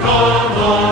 come on.